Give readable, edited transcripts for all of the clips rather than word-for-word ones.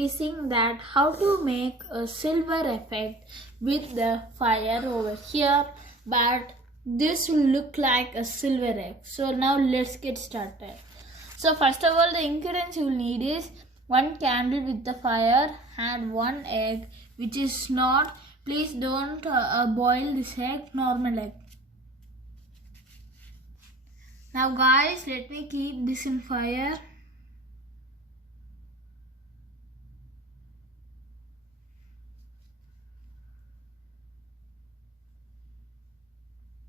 be seeing that how to make a silver effect with the fire over here, but this will look like a silver egg. So now let's get started. So first of all, the ingredients you will need is 1 candle with the fire and 1 egg, which is not, please don't boil this egg, normal egg. Now guys, let me keep this in fire.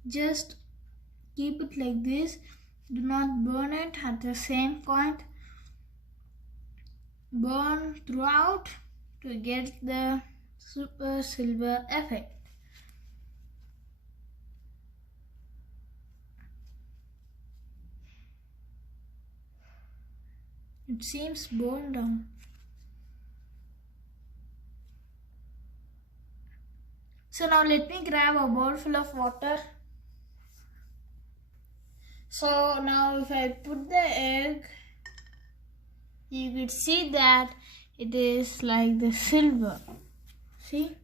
Just keep it like this. Do not burn it at the same point. Burn throughout to get the super silver effect. It seems burned down. So now let me grab a bowl full of water. So now if I put the egg, you could see that it is like the silver. See?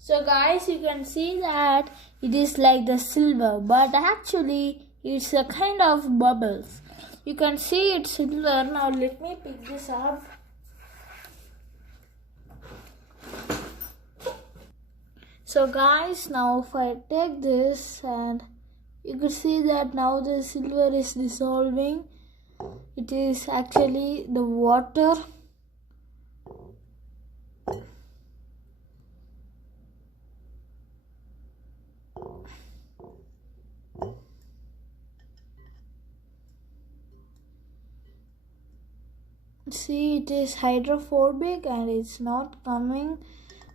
So guys, you can see that it is like the silver, but actually it's a kind of bubbles. You can see it's silver. Now let me pick this up. So guys, now if I take this, and you can see that now the silver is dissolving. It is actually the water. See, it is hydrophobic and it's not coming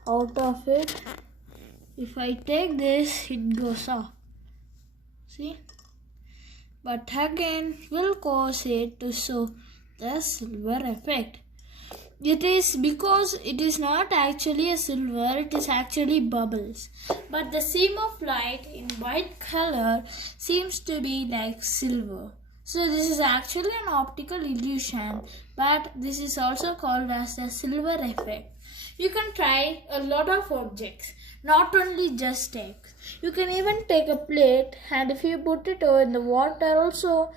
out of it. If I take this, it goes off. See? But again, will cause it to show the silver effect. It is because it is not actually a silver, it is actually bubbles. But the seam of light in white color seems to be like silver. So this is actually an optical illusion, but this is also called as the silver effect. You can try a lot of objects, not only just eggs. You can even take a plate, and if you put it over in the water also,